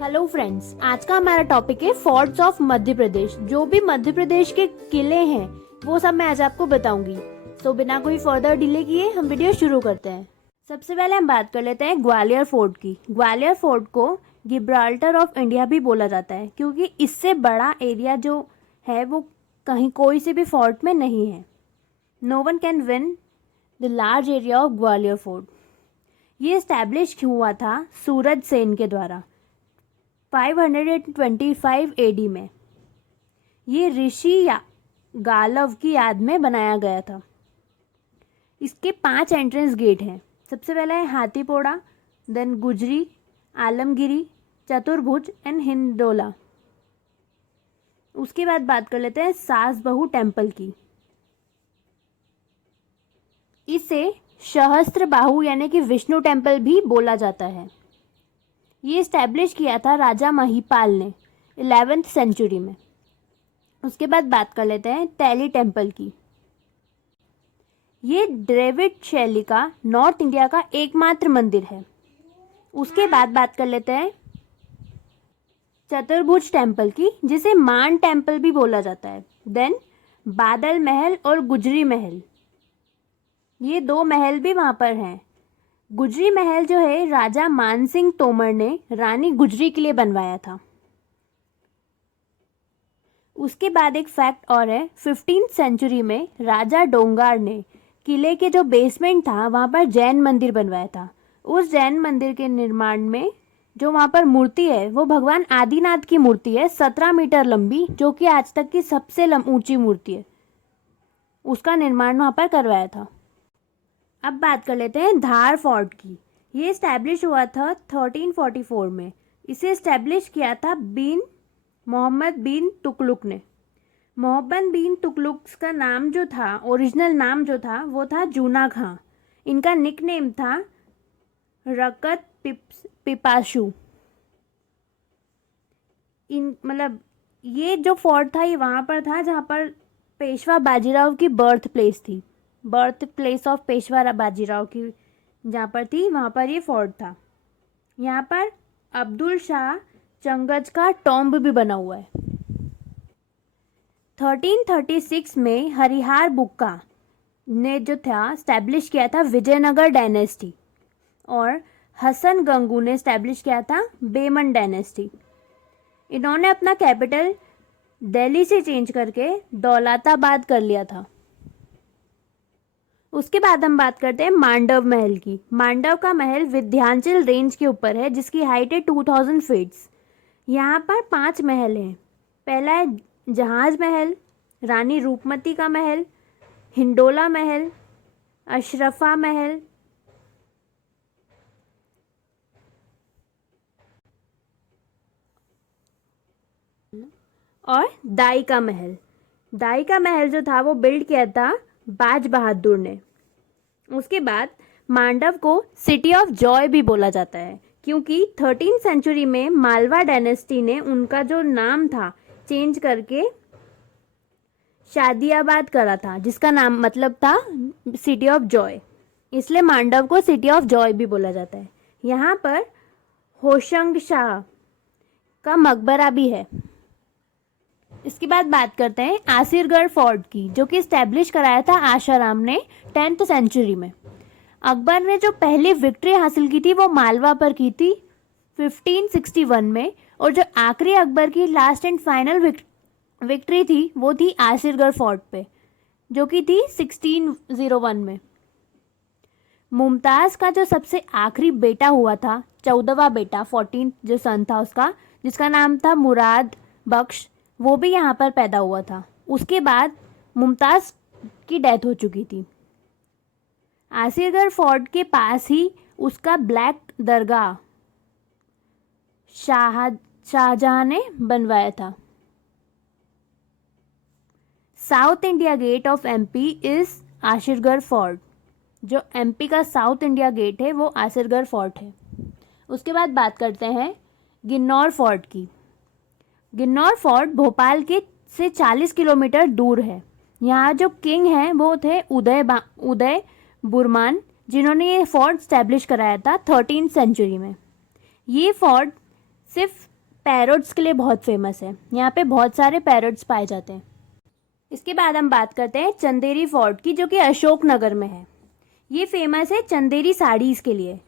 Hello friends, आज का हमारा टॉपिक है फोर्ट्स ऑफ मध्य प्रदेश। जो भी मध्य प्रदेश के किले हैं वो सब मैं आज आपको बताऊंगी। तो बिना कोई फर्दर डिले किए हम वीडियो शुरू करते हैं। सबसे पहले हम बात कर लेते हैं ग्वालियर फोर्ट की। ग्वालियर फोर्ट को गिब्राल्टर ऑफ इंडिया भी बोला जाता है क्योंकि इससे बड़ा एरिया जो है वो कहीं कोई से भी फोर्ट में नहीं है। No one can win the large area of Gwalior fort. ये इस्टेब्लिश हुआ था सूरज सेन के द्वारा 525 एडी में। ये ऋषि या गालव की याद में बनाया गया था। इसके 5 एंट्रेंस गेट हैं। सबसे पहला है हाथीपोड़ा, देन गुजरी, आलमगिरी, चतुर्भुज एंड हिंडोला। उसके बाद बात कर लेते हैं सास बहू टेम्पल की। इसे सहस्त्र बाहु यानी कि विष्णु टेम्पल भी बोला जाता है। ये इस्टेब्लिश किया था राजा महिपाल ने 11th सेंचुरी में। उसके बाद बात कर लेते हैं तैली टेम्पल की। ये द्रविड़ शैली का नॉर्थ इंडिया का एकमात्र मंदिर है। उसके बाद बात कर लेते हैं चतुर्भुज टेम्पल की, जिसे मान टेम्पल भी बोला जाता है। देन बादल महल और गुजरी महल, ये 2 महल भी वहां पर हैं। गुजरी महल जो है राजा मानसिंह तोमर ने रानी गुजरी के लिए बनवाया था। उसके बाद एक फैक्ट और है, 15th सेंचुरी में राजा डोंगार ने किले के जो बेसमेंट था वहां पर जैन मंदिर बनवाया था। उस जैन मंदिर के निर्माण में जो वहां पर मूर्ति है वो भगवान आदिनाथ की मूर्ति है, 17 मीटर लंबी, जो कि आज तक की सबसे ऊंची मूर्ति है। उसका निर्माण वहां पर करवाया था। अब बात कर लेते हैं धार फोर्ट की। ये इस्टेब्लिश हुआ था 1344 में। इसे इस्टेब्लिश किया था मोहम्मद बिन तुगलक ने। मोहम्मद बिन तुगलक का नाम जो था, ओरिजिनल नाम जो था वो था जूना खां। इनका निक नेम था रकत पिपाशु। ये जो फोर्ट था ये वहाँ पर था जहाँ पर पेशवा बाजीराव की बर्थ प्लेस थी। Birth place of Peshwa Bajirao की जहाँ पर थी वहाँ पर ये फोर्ट था। यहाँ पर अब्दुल शाह चंगज का टॉम्ब भी बना हुआ है। 1336 में हरिहार बुक्का ने जो था स्टैब्लिश किया था विजयनगर डायनेस्टी, और हसन गंगू ने स्टैब्लिश किया था बेमन डायनेस्टी। इन्होंने अपना कैपिटल दिल्ली से चेंज करके दौलताबाद कर लिया था। उसके बाद हम बात करते हैं मांडव महल की। मांडव का महल विंध्याचल रेंज के ऊपर है जिसकी हाइट है 2000 फीट्स। यहाँ पर 5 महल हैं। पहला है जहाज महल, रानी रूपमती का महल, हिंडोला महल, अशरफा महल, और दाई का महल। दाई का महल जो था वो बिल्ड किया था बाज बहादुर ने। उसके बाद मांडव को सिटी ऑफ जॉय भी बोला जाता है क्योंकि 13th सेंचुरी में मालवा डायनेस्टी ने उनका जो नाम था चेंज करके शादियाबाद करा था, जिसका नाम मतलब था सिटी ऑफ जॉय। इसलिए मांडव को सिटी ऑफ जॉय भी बोला जाता है। यहाँ पर होशंग शाह का मकबरा भी है। इसके बाद बात करते हैं आसिरगढ़ फोर्ट की, जो कि इस्टेब्लिश कराया था आशाराम ने 10th सेंचुरी में। अकबर ने जो पहली विक्ट्री हासिल की थी वो मालवा पर की थी 1561 में, और जो आखिरी अकबर की लास्ट एंड फाइनल विक्ट्री थी वो थी आसिरगढ़ फोर्ट पे, जो कि थी 1601 में। मुमताज़ का जो सबसे आखिरी बेटा हुआ था, 14वां बेटा, 14th जो सन था उसका, जिसका नाम था मुराद बख्श, वो भी यहाँ पर पैदा हुआ था। उसके बाद मुमताज़ की डेथ हो चुकी थी। आसिरगढ़ फोर्ट के पास ही उसका ब्लैक दरगाह शाहजहां ने बनवाया था। South India gate of MP is Asirgarh fort. जो एमपी का साउथ इंडिया गेट है वो आसिरगढ़ फोर्ट है। उसके बाद बात करते हैं गिन्नौर फोर्ट की। गिन्नौर फोर्ट भोपाल के से 40 किलोमीटर दूर है। यहाँ जो किंग हैं वो थे उदय बुरमान, जिन्होंने ये फोर्ट स्टैब्लिश कराया था 13th सेंचुरी में। ये फोर्ट सिर्फ पैरोट्स के लिए बहुत फेमस है। यहाँ पे बहुत सारे पैरोट्स पाए जाते हैं। इसके बाद हम बात करते हैं चंदेरी फोर्ट की, जो कि अशोकनगर में है। ये फेमस है चंदेरी साड़ीज़ के लिए।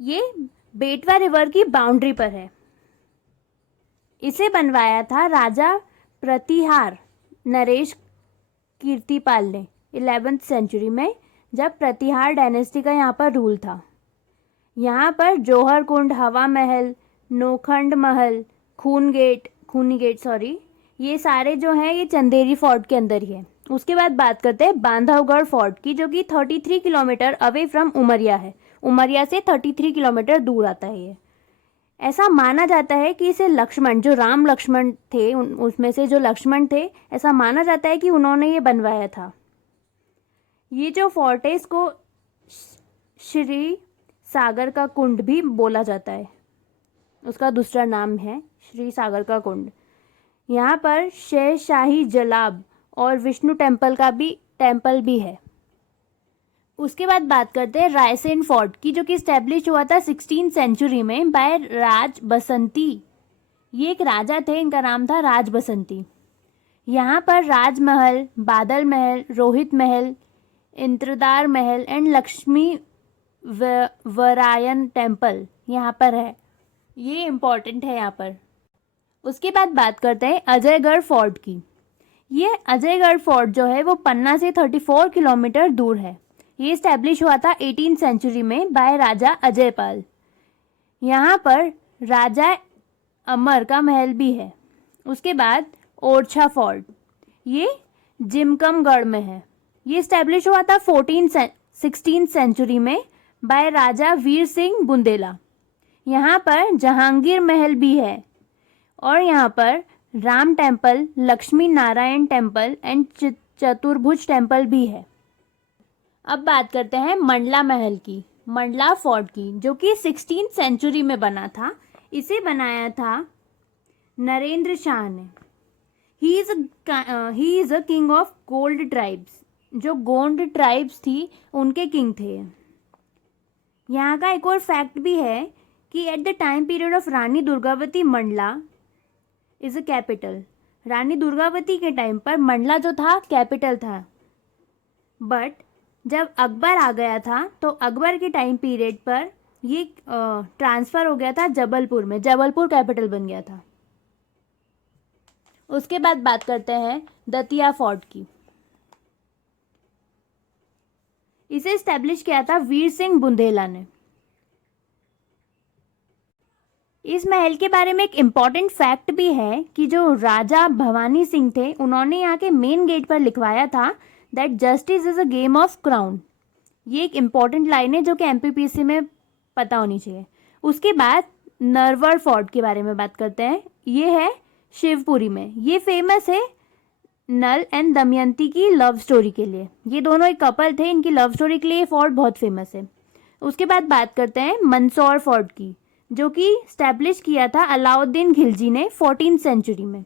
ये बेटवा रिवर की बाउंड्री पर है। इसे बनवाया था राजा प्रतिहार नरेश कीर्तिपाल ने 11th सेंचुरी में, जब प्रतिहार डायनेस्टी का यहाँ पर रूल था। यहाँ पर जौहर कुंड, हवा महल, नौखंड महल, खूनी गेट ये सारे जो हैं ये चंदेरी फोर्ट के अंदर ही है। उसके बाद बात करते हैं बांधवगढ़ फोर्ट की, जो कि 33 किलोमीटर अवे फ्रॉम उमरिया है। उमरिया से 33 किलोमीटर दूर आता है ये। ऐसा माना जाता है कि इसे लक्ष्मण, जो राम लक्ष्मण थे, उसमें से जो लक्ष्मण थे, ऐसा माना जाता है कि उन्होंने ये बनवाया था। ये जो फोर्ट है इसको श्री सागर का कुंड भी बोला जाता है। उसका दूसरा नाम है श्री सागर का कुंड। यहाँ पर शेरशाही जलाब और विष्णु टेम्पल भी है। उसके बाद बात करते हैं रायसेन फोर्ट की, जो कि इस्टेब्लिश हुआ था 16th सेंचुरी में बाय राज बसंती। ये एक राजा थे, इनका नाम था राज बसंती। यहाँ पर राजमहल, बादल महल, रोहित महल, इंद्रदार महल एंड लक्ष्मी वरायन टेम्पल यहाँ पर है। ये इम्पॉर्टेंट है यहाँ पर। उसके बाद बात करते हैं अजयगढ़ फोर्ट की। ये अजयगढ़ फोर्ट जो है वो पन्ना से 34 किलोमीटर दूर है। ये इस्टेब्लिश हुआ था 18th सेंचुरी में बाय राजा अजयपाल। यहाँ पर राजा अमर का महल भी है। उसके बाद ओरछा फोर्ट, ये जिमकमगढ़ में है। ये इस्टेब्लिश हुआ था 16th सेंचुरी में बाय राजा वीर सिंह बुंदेला। यहाँ पर जहांगीर महल भी है और यहाँ पर Ram temple, Lakshmi Narayan temple and चतुर्भुज टेम्पल भी है। अब बात करते हैं मंडला महल की, मंडला फोर्ट की, जो कि 16th सेंचुरी में बना था। इसे बनाया था नरेंद्र शाह ने। He is a king of gold tribes. जो गोंड ट्राइब्स थी उनके किंग थे। यहाँ का एक और फैक्ट भी है कि at the time period of Rani Durgavati, Mandla is a capital. Rani Durgavati के टाइम पर मंडला जो था कैपिटल था, बट जब अकबर आ गया था तो अकबर के टाइम पीरियड पर ये ट्रांसफ़र हो गया था जबलपुर में। जबलपुर कैपिटल बन गया था। उसके बाद बात करते हैं दतिया फोर्ट की। इसे इस्टेब्लिश किया था वीर सिंह बुंदेला ने। इस महल के बारे में एक इम्पॉर्टेंट फैक्ट भी है कि जो राजा भवानी सिंह थे, उन्होंने यहाँ के मेन गेट पर लिखवाया था that justice is a game of crown. ये एक इम्पॉर्टेंट लाइन है जो कि एमपीपीएससी में पता होनी चाहिए। उसके बाद नरवर फोर्ट के बारे में बात करते हैं। ये है शिवपुरी में। ये फेमस है नल एंड दमयंती की लव स्टोरी के लिए। ये दोनों एक कपल थे, इनकी लव स्टोरी के लिए ये फोर्ट बहुत फेमस है। उसके बाद बात करते हैं मंदसौर फोर्ट की, जो कि स्टैब्लिश किया था अलाउद्दीन खिलजी ने 14th सेंचुरी में।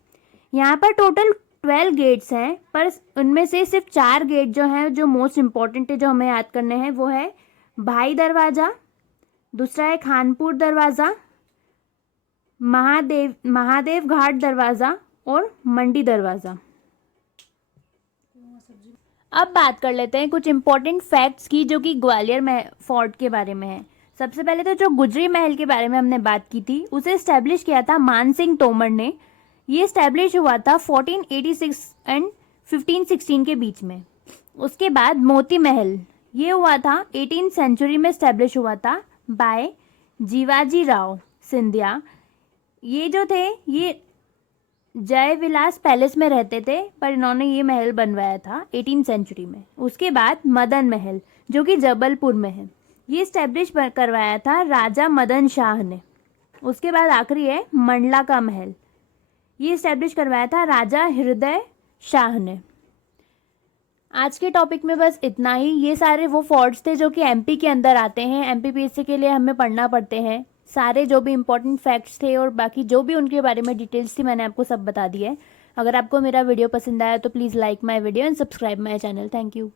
यहाँ पर टोटल 12 गेट्स हैं, पर उनमें से सिर्फ 4 गेट जो हैं, जो मोस्ट इम्पॉर्टेंट है, जो हमें याद करने हैं, वो है भाई दरवाज़ा, दूसरा है खानपुर दरवाज़ा, महादेव घाट दरवाज़ा और मंडी दरवाज़ा। अब बात कर लेते हैं कुछ इम्पोर्टेंट फैक्ट्स की, जो कि ग्वालियर में फोर्ट के बारे में है। सबसे पहले तो जो गुजरी महल के बारे में हमने बात की थी, उसे इस्टेब्लिश किया था मान सिंह तोमर ने। ये इस्टेब्लिश हुआ था 1486 एंड 1516 के बीच में। उसके बाद मोती महल, ये हुआ था 18th सेंचुरी में इस्टेब्लिश हुआ था बाय जीवाजी राव सिंधिया। ये जो थे ये जय विलास पैलेस में रहते थे, पर इन्होंने ये महल बनवाया था 18th सेंचुरी में। उसके बाद मदन महल, जो कि जबलपुर में है, ये इस्टेब्लिश करवाया था राजा मदन शाह ने। उसके बाद आखिरी है मंडला का महल, ये इस्टेब्लिश करवाया था राजा हृदय शाह ने। आज के टॉपिक में बस इतना ही। ये सारे वो फोर्ट्स थे जो कि एमपी के अंदर आते हैं, एमपीपीएससी के लिए हमें पढ़ना पड़ते हैं। सारे जो भी इंपॉर्टेंट फैक्ट्स थे और बाकी जो भी उनके बारे में डिटेल्स थी, मैंने आपको सब बता दी है। अगर आपको मेरा वीडियो पसंद आया तो please like my video and subscribe my channel. Thank you.